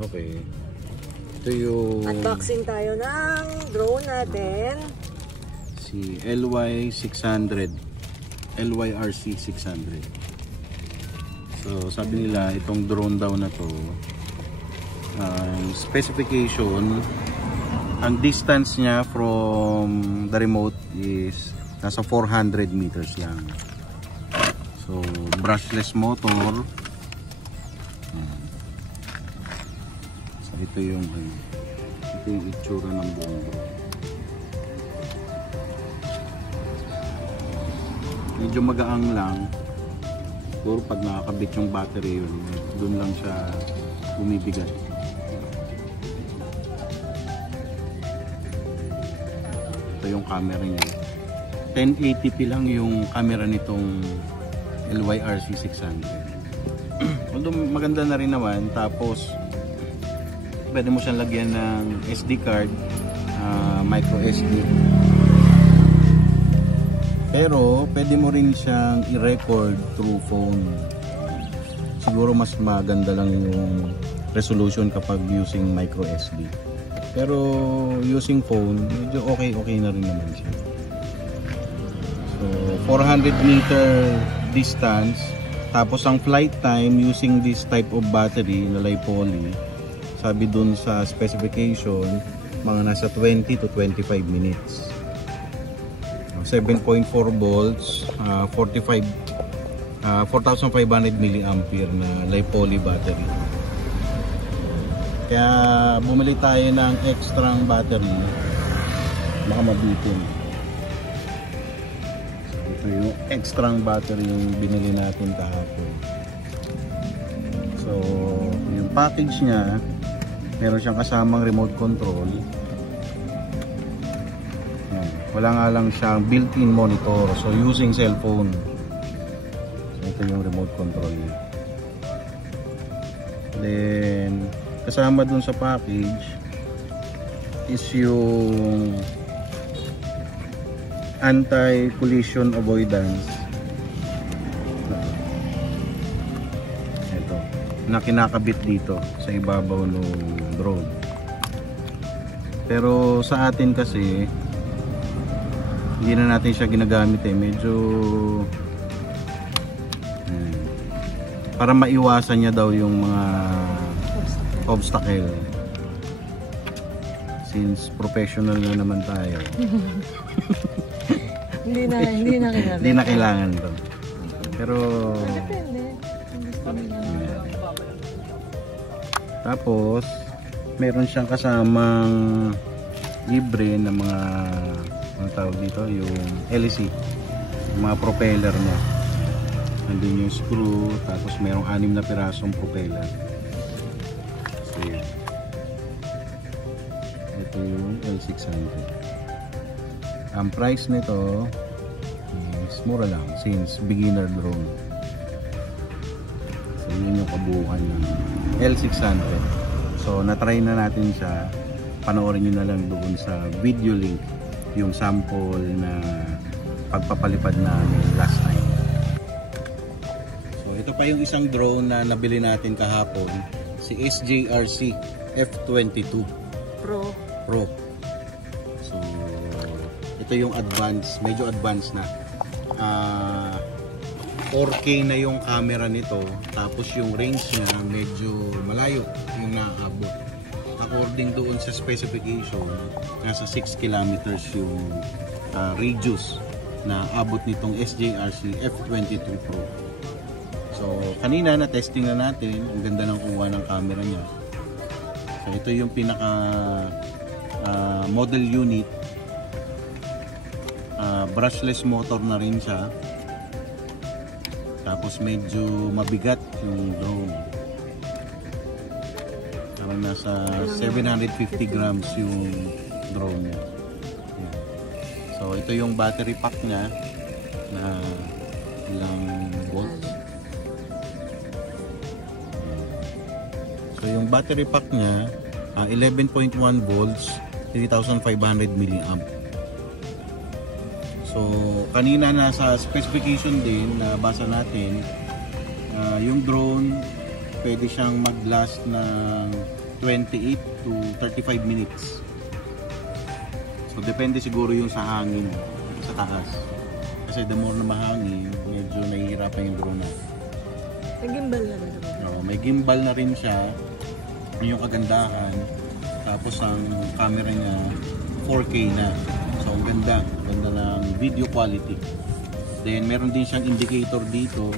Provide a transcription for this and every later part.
Okay. Ito yung unboxing tayo ng drone natin. Si LY600. LYRC 600. So sabi nila itong drone daw na to, specification, ang distance niya from the remote is nasa 400 meters lang. So brushless motor. So ito yung itsura ng buong drone. Medyo magaang lang. Puro pag nakakabit yung battery yun, doon lang siya bumibigat. Ito yung camera niya. 1080p lang yung camera nitong LYRC 600. Although maganda na rin naman. Tapos pwede mo siyang lagyan ng SD card, micro SD. Pero pwede mo rin siyang i-record through phone. Siguro mas maganda lang yung resolution kapag using micro SD. Pero using phone, medyo okay na rin naman siya. So 400 meter distance. Tapos ang flight time using this type of battery na LiPoly, sabi dun sa specification, mga nasa 20 to 25 minutes. 7.4 volts, 4,500 milliampere na LiPoly battery. Kaya bumili tayo ng extra battery, baka mabitin. So, ito yung extra battery yung binili natin kahapon. So yung package niya, meron siyang kasamang remote control. Wala nga lang siyang built-in monitor, so using cellphone. So ito yung remote control niya. Then kasama dun sa package is yung anti-collision avoidance. Ito, na kinakabit dito sa ibabaw ng drone. Pero sa atin kasi hindi na natin siya ginagamit medyo para maiwasan niya daw yung mga obstacle, since professional na naman tayo. hindi na kailangan to. Pero tapos meron siyang kasamang libre na mga tawag dito, yung LEC, yung mga propeller niya. Nandun yung screw, tapos merong 6 na pirasong propeller. So yan. Ito yung L600. Ang price nito is mura lang since beginner drone. So yun yung kabuuan ng L600. So natry na natin siya. Panoorin nyo na lang doon sa video link yung sample na pagpapalipad namin last time. So ito pa yung isang drone na nabili natin kahapon, si SJRC F22 Pro. So ito yung advanced, medyo advanced na. 4K na yung camera nito, tapos yung range niya medyo malayo yung naaabot. According doon sa specification, nasa 6 kilometers yung radius na abot nitong SJRC F22 Pro. So kanina na testing na natin, ang ganda ng kuha ng camera niya. So ito yung pinaka model unit, brushless motor na rin siya. Tapos medyo mabigat yung drone. Nasa 750 grams yung drone niya. Yan. So ito yung battery pack niya na ilang volts. So yung battery pack niya 11.1 volts, 3,500 milliamp. So kanina nasa specification din na basa natin, yung drone pwede siyang mag-last ng 28 to 35 minutes. So depende siguro yung sa hangin sa taas. Kasi the more na mahangin, medyo nahihirapan yung drone natin. May gimbal na rin. May gimbal na rin siya. Yun yung kagandahan. Tapos ang camera niya 4K na. So ang ganda. Ganda ng video quality. Then meron din siyang indicator dito.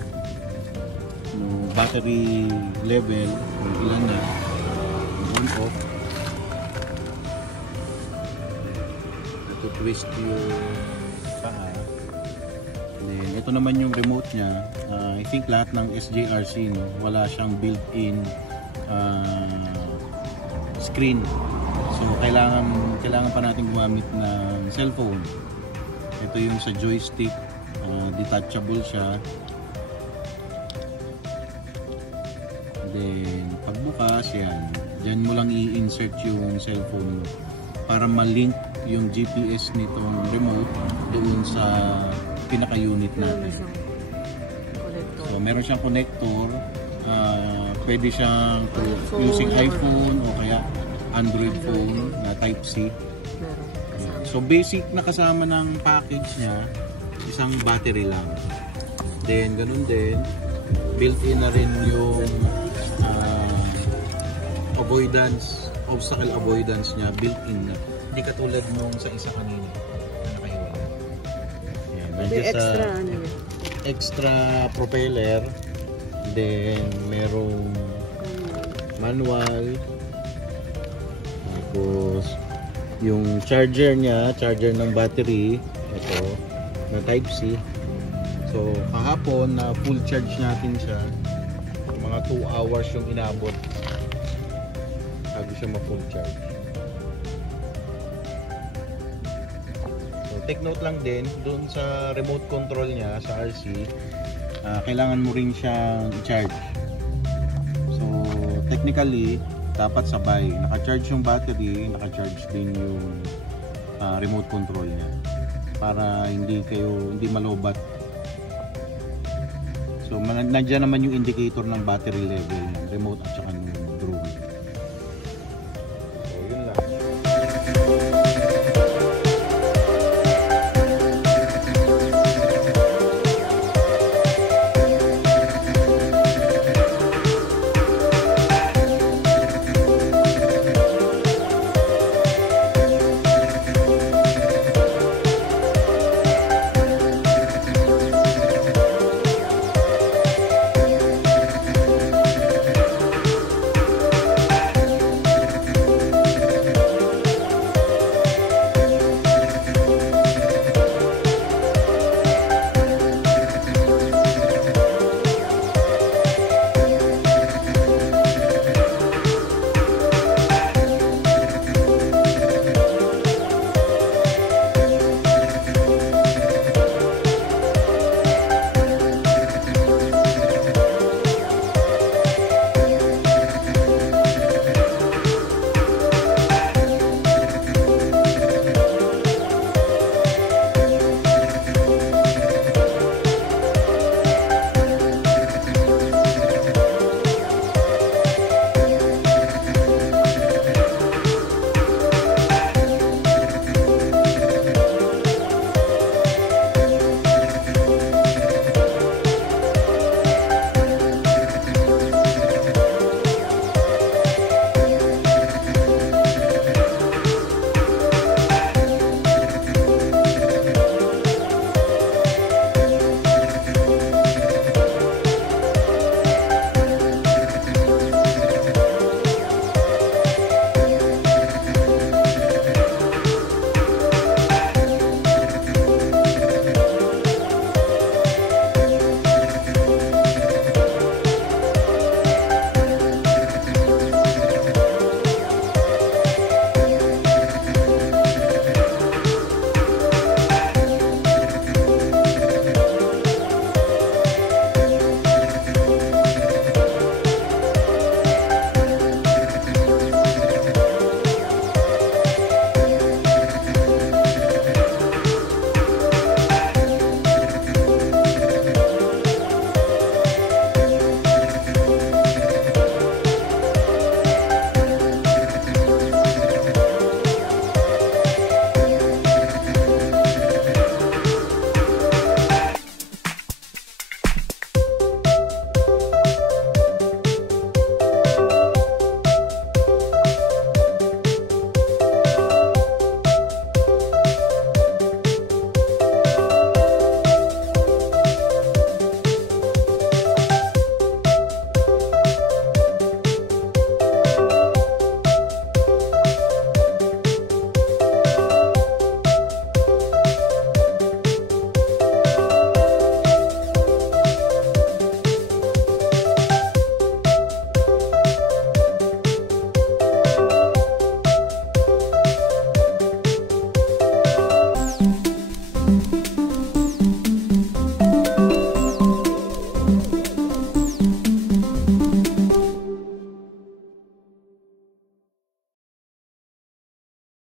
Battery level. Kung ilan na. On off. Ito twist yung paa. Then ito naman yung remote niya. I think lahat ng SJRC, no, wala siyang built-in screen. So kailangan pa natin gumamit ng cellphone. Ito yung sa joystick, detachable siya. Then pagbukas yan, diyan mo lang i-insert yung cellphone mo para ma-link yung GPS nitong remote doon sa pinaka-unit natin. So meron siyang connector, pwede siyang using iPhone o kaya Android phone na Type-C. So basic na kasama ng package niya, isang battery lang. Then ganun din, built-in na rin yung obstacle avoidance niya, built-in na. Hindi katulad nung sa isa kanina na nakahiwalay. Ayan, extra propeller, then merong manual, tapos yung charger niya, charger ng battery, ito na Type-C. So kahapon na full charge natin siya, mga 2 hours yung inabot bago siya ma-full charge. So take note lang din doon sa remote control niya sa RC, kailangan mo rin siyang i-charge. So technically dapat sabay, naka-charge yung battery, naka-charge din yung remote control niya para hindi malobat. So nandiyan naman yung indicator ng battery level ng remote at saka ng drone.